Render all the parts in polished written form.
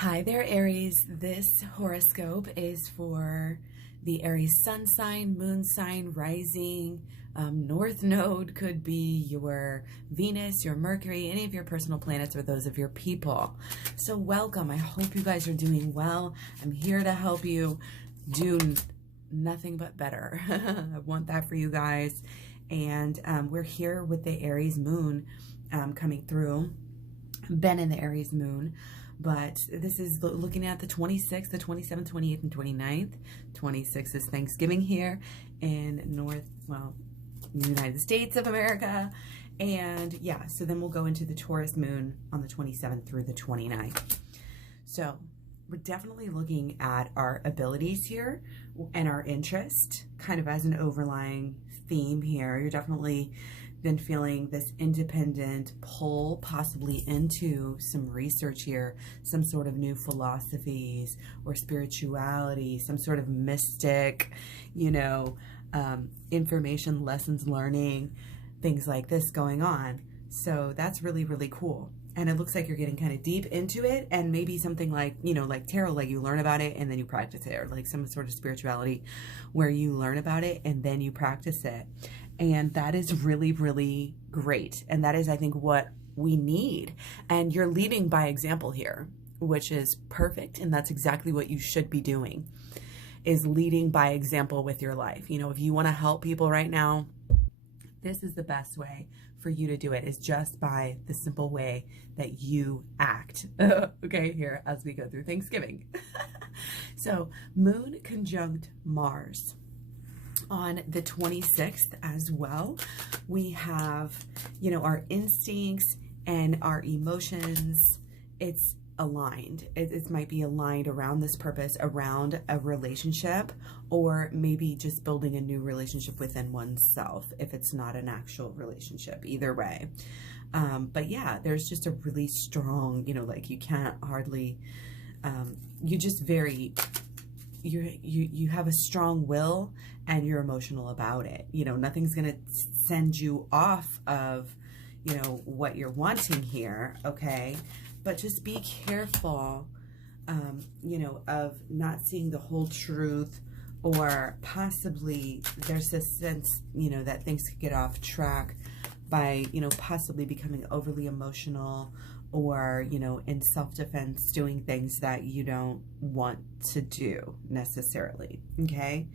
Hi there, Aries. This horoscope is for the Aries sun sign, moon sign, rising, north node could be your Venus, your Mercury, any of your personal planets or those of your people. So welcome. I hope you guys are doing well. I'm here to help you do nothing but better. I want that for you guys. And we're here with the Aries moon coming through. Been in the Aries moon. But this is looking at the 26th, the 27th, 28th, and 29th. 26th is Thanksgiving here in United States of America. And yeah, so then we'll go into the Taurus moon on the 27th through the 29th. So we're definitely looking at our abilities here and our interest kind of as an overlying theme here. You're definitely been feeling this independent pull possibly into some research here, some sort of new philosophies or spirituality, some sort of mystic, information, lessons learning, things like this going on. So that's really, really cool. And it looks like you're getting kind of deep into it, and maybe something like, like tarot, like you learn about it and then you practice it, or like some sort of spirituality where you learn about it and then you practice it. And that is really, really great. And that is, I think, what we need. And you're leading by example here, which is perfect. And that's exactly what you should be doing, is leading by example with your life. If you want to help people right now, this is the best way for you to do it, is just by the simple way that you act. Okay, here as we go through Thanksgiving. So moon conjunct Mars on the 26th as well. We have, our instincts and our emotions. It's aligned. It might be aligned around this purpose, around a relationship, or maybe just building a new relationship within oneself if it's not an actual relationship. Either way. But yeah, there's just a really strong, like you can't hardly, you have a strong will and you're emotional about it. Nothing's going to send you off of, what you're wanting here. Okay. But just be careful, of not seeing the whole truth, or possibly there's this sense, that things could get off track by, possibly becoming overly emotional, or, in self-defense, doing things that you don't want to do necessarily. Okay.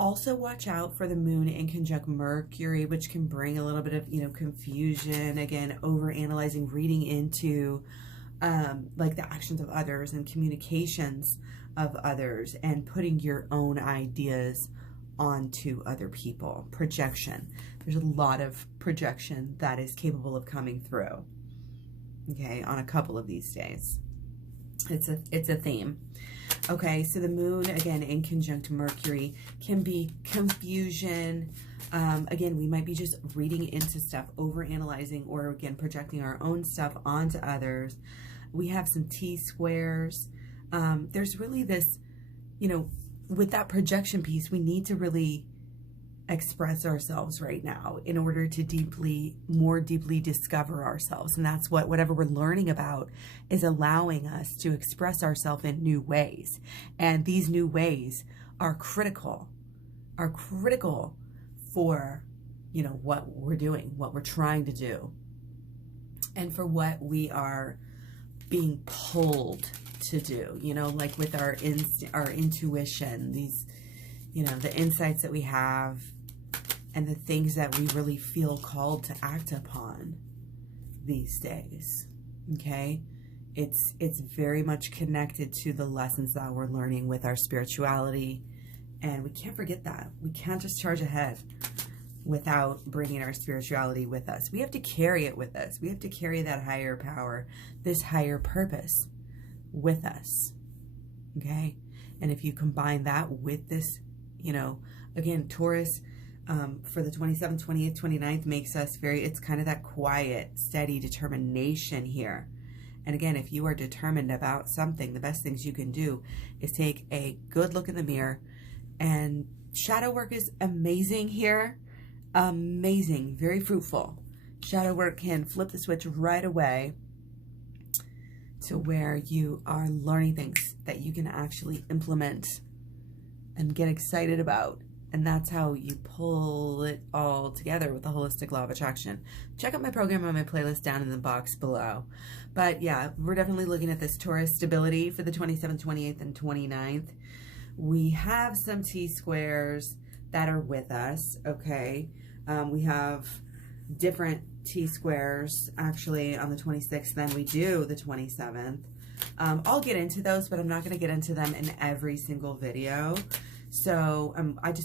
Also watch out for the moon in conjunct Mercury, which can bring a little bit of, confusion, again, over analyzing, reading into, like the actions of others and communications of others, and putting your own ideas onto other people. Projection. There's a lot of projection that is capable of coming through. Okay, on a couple of these days. It's a theme. Okay, so the moon, again, in conjunct Mercury can be confusion. Again, we might be just reading into stuff, overanalyzing, or again, projecting our own stuff onto others. We have some T-squares. There's really this, with that projection piece, we need to really express ourselves right now in order to more deeply discover ourselves. And that's whatever we're learning about is allowing us to express ourselves in new ways. And these new ways are critical for, what we're doing, what we're trying to do, and for what we are being pulled to do, like with our intuition, these, the insights that we have, and the things that we really feel called to act upon these days. Okay. It's very much connected to the lessons that we're learning with our spirituality. And we can't forget that. We can't just charge ahead without bringing our spirituality with us. We have to carry it with us. We have to carry that higher power, this higher purpose with us. Okay. And if you combine that with this, again, Taurus, for the 27th, 28th, 29th makes us it's kind of that quiet, steady determination here. And again, if you are determined about something, the best things you can do is take a good look in the mirror. And shadow work is amazing here. Amazing, very fruitful. Shadow work can flip the switch right away to where you are learning things that you can actually implement and get excited about. And that's how you pull it all together with the holistic law of attraction. Check out my program on my playlist down in the box below. But yeah, we're definitely looking at this Taurus stability for the 27th, 28th, and 29th. We have some T-squares that are with us, okay? We have different T-squares actually on the 26th than we do the 27th. I'll get into those, but I'm not going to get into them in every single video. So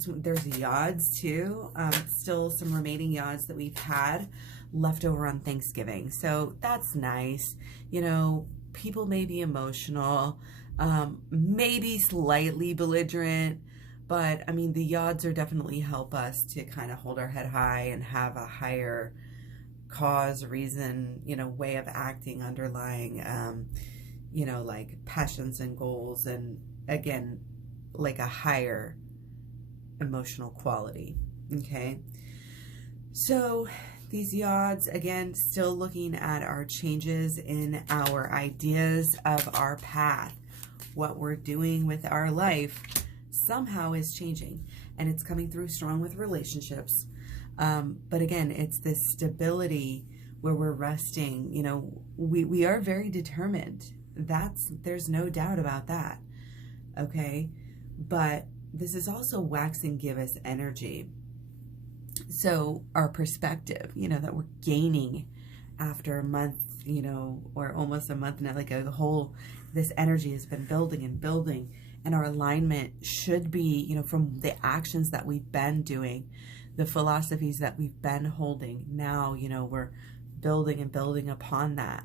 there's yods too, still some remaining yods that we've had left over on Thanksgiving. So that's nice. You know, people may be emotional, maybe slightly belligerent, but I mean, the yods are definitely help us to kind of hold our head high and have a higher cause, reason, you know, way of acting underlying, you know, like passions and goals, and again, like a higher emotional quality. Okay, so these yods, again, still looking at our changes in our ideas of our path. What we're doing with our life somehow is changing, and it's coming through strong with relationships. But again, it's this stability where we're resting. You know, we are very determined. There's no doubt about that. Okay. But this is also wax and give us energy. So our perspective, you know, that we're gaining after a month, you know, or almost a month now, like a whole, this energy has been building and building, and our alignment should be, you know, from the actions that we've been doing, the philosophies that we've been holding. Now, you know, we're building and building upon that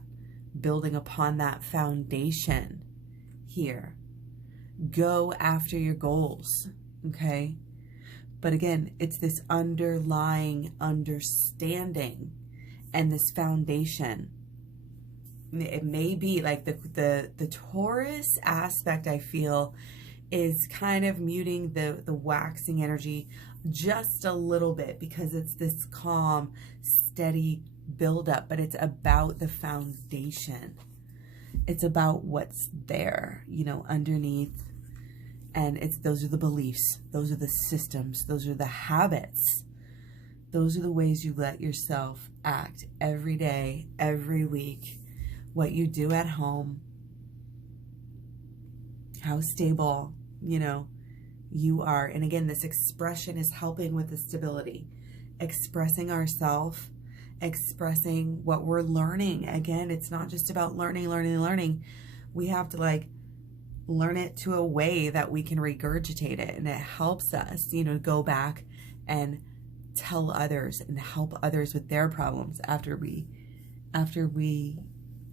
foundation here. Go after your goals, okay? But again, it's this underlying understanding and this foundation. It may be like the Taurus aspect, I feel, is kind of muting the waxing energy just a little bit, because it's this calm, steady buildup, but it's about the foundation. It's about what's there, you know, underneath. And those are the beliefs, those are the systems, those are the habits. Those are the ways you let yourself act every day, every week, what you do at home, how stable, you know, you are. And again, this expression is helping with the stability, expressing ourselves, expressing what we're learning. Again, it's not just about learning. We have to like learn it to a way that we can regurgitate it, and it helps us, you know, go back and tell others and help others with their problems after we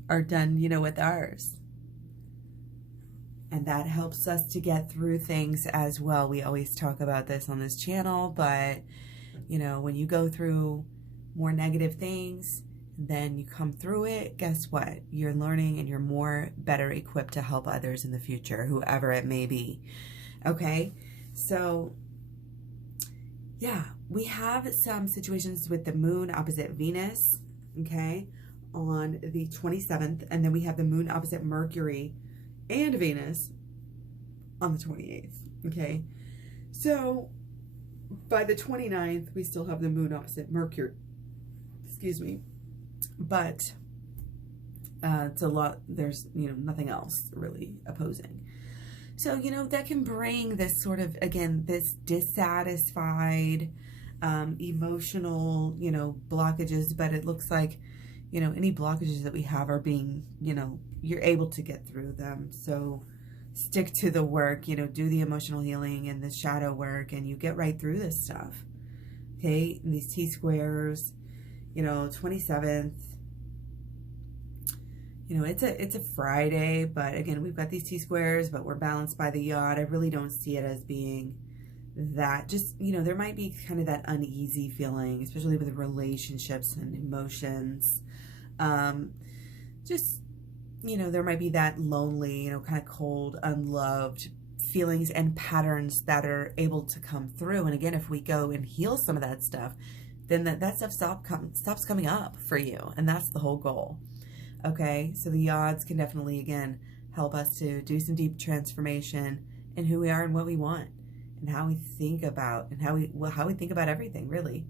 are done, you know, with ours. And that helps us to get through things as well. We always talk about this on this channel, but you know, when you go through more negative things, then you come through it, guess what? You're learning, and you're better equipped to help others in the future, whoever it may be. Okay, so yeah, we have some situations with the moon opposite Venus, okay, on the 27th, and then we have the moon opposite Mercury and Venus on the 28th, okay? So by the 29th, we still have the moon opposite Mercury, excuse me, but it's a lot, there's, you know, nothing else really opposing. So, you know, that can bring this sort of, again, this dissatisfied, emotional, you know, blockages, but it looks like, you know, any blockages that we have are being, you know, you're able to get through them. So stick to the work, you know, do the emotional healing and the shadow work, and you get right through this stuff. Okay, and these T-squares, you know, 27th, you know, it's a Friday, but again, we've got these T-squares, but we're balanced by the yod. I really don't see it as being that. Just, you know, there might be kind of that uneasy feeling, especially with relationships and emotions. Just, you know, there might be that lonely, you know, kind of cold, unloved feelings and patterns that are able to come through. And again, if we go and heal some of that stuff, then that stuff stops coming up for you. And that's the whole goal. Okay, so the odds can definitely, again, help us to do some deep transformation in who we are and what we want and how we think about and how we think about everything, really.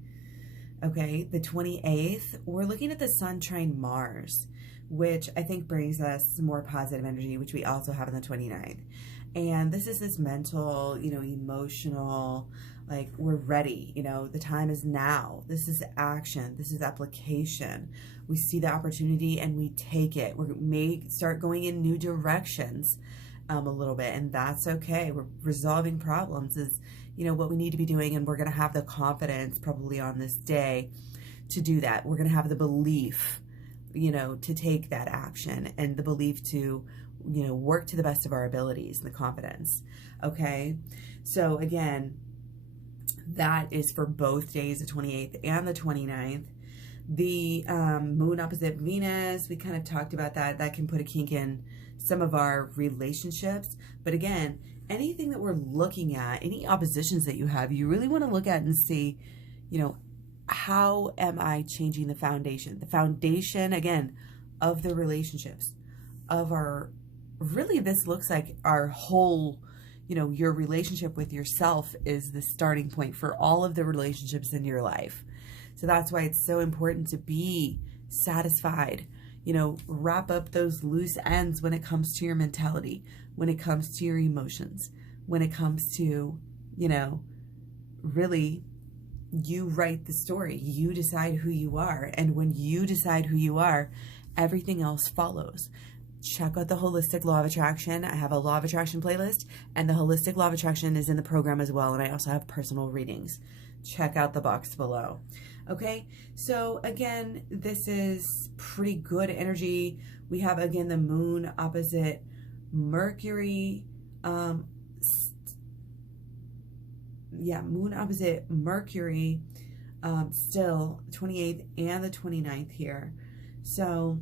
Okay, the 28th, we're looking at the Sun trine Mars, which I think brings us some more positive energy, which we also have on the 29th. And this is this mental, emotional, like we're ready, the time is now. This is action. This is application. We see the opportunity and we take it. We may start going in new directions a little bit, and that's okay. We're resolving problems is, what we need to be doing, and we're going to have the confidence probably on this day to do that. We're going to have the belief, to take that action, and the belief to, work to the best of our abilities and the confidence. Okay. So again, that is for both days, the 28th and the 29th. The moon opposite Venus, we kind of talked about that. That can put a kink in some of our relationships. But again, anything that we're looking at, any oppositions that you have, you really want to look at and see, how am I changing the foundation? The foundation, again, of the relationships, of our, really this looks like our whole, your relationship with yourself is the starting point for all of the relationships in your life. So that's why it's so important to be satisfied, wrap up those loose ends when it comes to your mentality, when it comes to your emotions, when it comes to, really you write the story, you decide who you are. And when you decide who you are, everything else follows. Check out the Holistic Law of Attraction. I have a Law of Attraction playlist, and the Holistic Law of Attraction is in the program as well. And I also have personal readings. Check out the box below. Okay, so again, this is pretty good energy. We have, again, the moon opposite Mercury. Moon opposite Mercury, still 28th and the 29th here. So,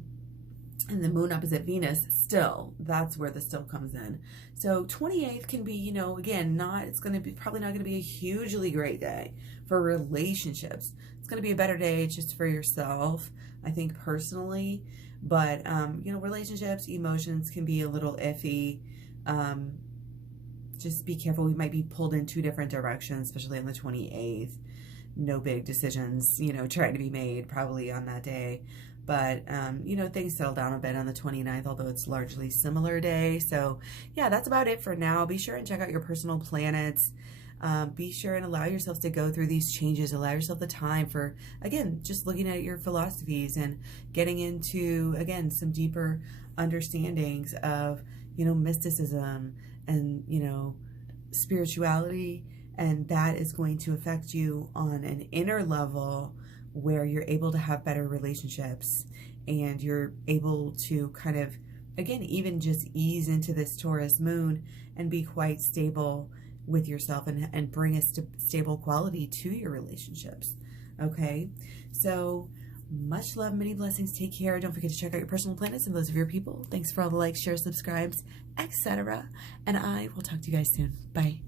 and the moon opposite Venus, still, that's where the still comes in. So 28th can be, again, it's going to be probably not going to be a hugely great day for relationships. It's going to be a better day just for yourself, I think, personally. But, relationships, emotions can be a little iffy. Just be careful. We might be pulled in two different directions, especially on the 28th. No big decisions, trying to be made probably on that day. But, things settle down a bit on the 29th, although it's largely similar day. So, yeah, that's about it for now. Be sure and check out your personal planets. Be sure and allow yourself to go through these changes. Allow yourself the time for, again, just looking at your philosophies and getting into, again, some deeper understandings of, mysticism and, spirituality. And that is going to affect you on an inner level where you're able to have better relationships and you're able to kind of, again, even just ease into this Taurus moon and be quite stable with yourself and bring a stable quality to your relationships. Okay, so much love, many blessings. Take care. Don't forget to check out your personal planets and those of your people. Thanks for all the likes, shares, subscribes, etc. And I will talk to you guys soon. Bye.